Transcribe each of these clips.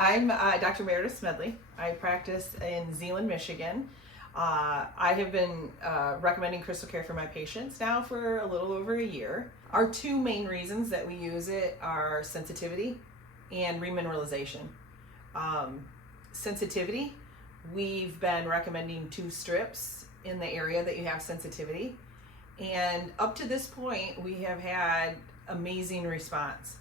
I'm Dr. Meredith Smedley. I practice in Zeeland, Michigan. I have been recommending CrystLCare for my patients now for a little over a year. Our two main reasons that we use it are sensitivity and remineralization. Sensitivity, we've been recommending 2 strips in the area that you have sensitivity. And up to this point, we have had amazing response.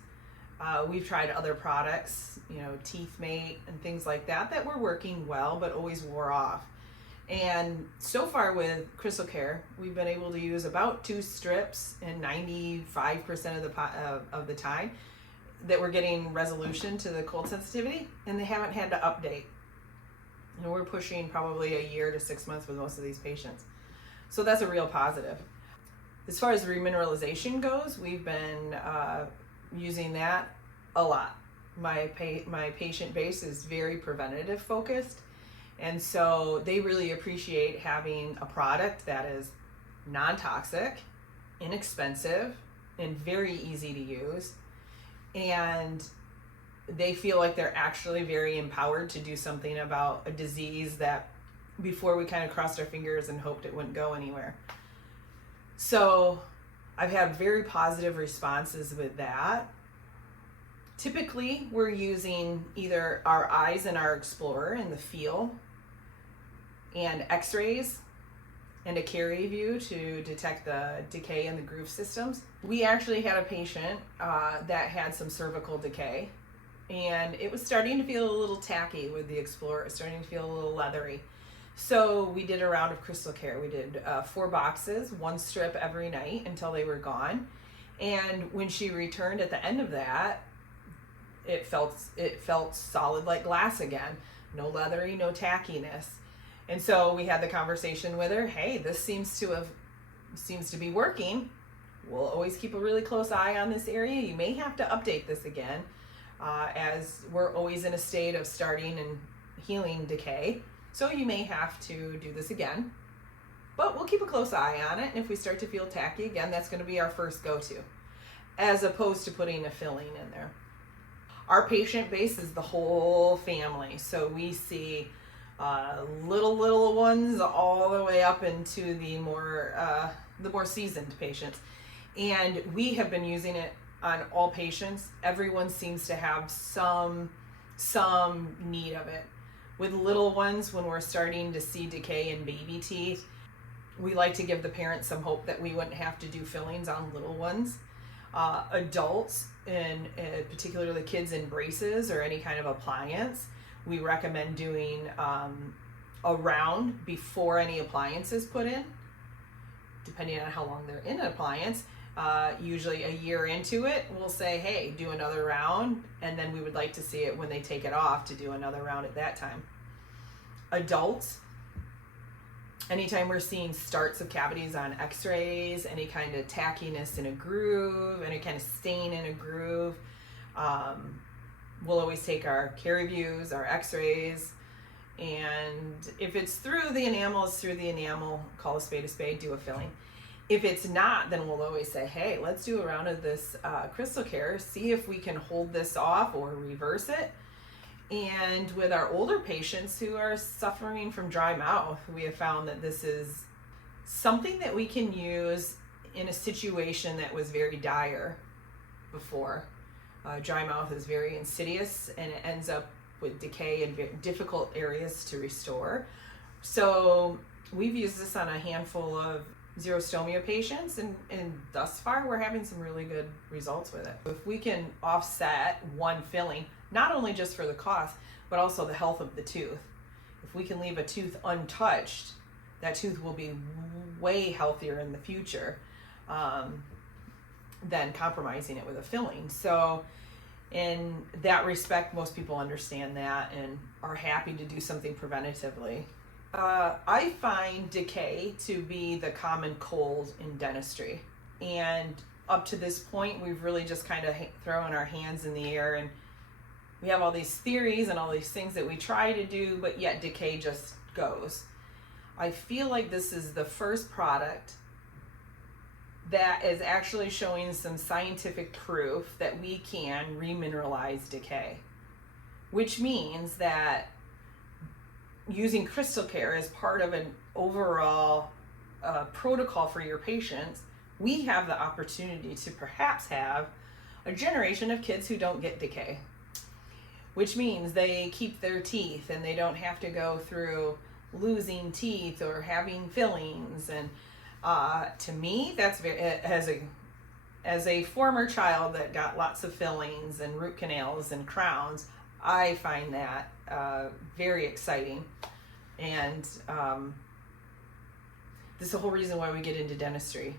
We've tried other products, Teeth Mate and things like that, that were working well, but always wore off. And so far with CrystLCare, we've been able to use about 2 strips in 95% of the time that we're getting resolution to the cold sensitivity, and they haven't had to update. And we're pushing probably a year to 6 months with most of these patients. So that's a real positive. As far as remineralization goes, we've been using that a lot. My patient base is very preventative focused, and so they really appreciate having a product that is non-toxic, inexpensive, and very easy to use, and they feel like they're actually very empowered to do something about a disease that before we kind of crossed our fingers and hoped it wouldn't go anywhere. So I've had very positive responses with that. Typically, we're using either our eyes and our Explorer in the feel, and x-rays and a carry view to detect the decay in the groove systems. We actually had a patient that had some cervical decay, and it was starting to feel a little tacky with the Explorer. It was starting to feel a little leathery. So we did a round of CrystLCare. We did 4 boxes, 1 strip every night until they were gone. And when she returned at the end of that, it felt solid like glass again. No leathery, no tackiness. And so we had the conversation with her. Hey, this seems to be working. We'll always keep a really close eye on this area. You may have to update this again, as we're always in a state of starting and healing decay. So you may have to do this again, but we'll keep a close eye on it. And if we start to feel tacky again, that's going to be our first go-to, as opposed to putting a filling in there. Our patient base is the whole family. So we see little ones all the way up into the more seasoned patients. And we have been using it on all patients. Everyone seems to have some need of it. With little ones, when we're starting to see decay in baby teeth, we like to give the parents some hope that we wouldn't have to do fillings on little ones. Adults, and particularly kids in braces or any kind of appliance, we recommend doing a round before any appliance is put in, depending on how long they're in an appliance. Usually a year into it, we'll say, hey, do another round, and then we would like to see it when they take it off to do another round at that time. Adults, anytime we're seeing starts of cavities on x-rays, any kind of tackiness in a groove, any kind of stain in a groove, we'll always take our carry views, our x-rays, and if it's through the enamel, it's through the enamel. Call a spade, do a filling. If it's not, then we'll always say, hey, let's do a round of this CrystLCare, see if we can hold this off or reverse it. And with our older patients who are suffering from dry mouth, we have found that this is something that we can use in a situation that was very dire before. Dry mouth is very insidious, and it ends up with decay and difficult areas to restore. So we've used this on a handful of xerostomia patients, and thus far we're having some really good results with it. If we can offset one filling, not only just for the cost, but also the health of the tooth. If we can leave a tooth untouched, that tooth will be way healthier in the future than compromising it with a filling. So in that respect, most people understand that and are happy to do something preventatively. I find decay to be the common cold in dentistry, and up to this point we've really just kind of thrown our hands in the air, and we have all these theories and all these things that we try to do, but yet decay just goes. I feel like this is the first product that is actually showing some scientific proof that we can remineralize decay. which means that using CrystLCare as part of an overall protocol for your patients, we have the opportunity to perhaps have a generation of kids who don't get decay, which means they keep their teeth and they don't have to go through losing teeth or having fillings. And to me, that's very, as a former child that got lots of fillings and root canals and crowns, I find that very exciting. And this is the whole reason why we get into dentistry.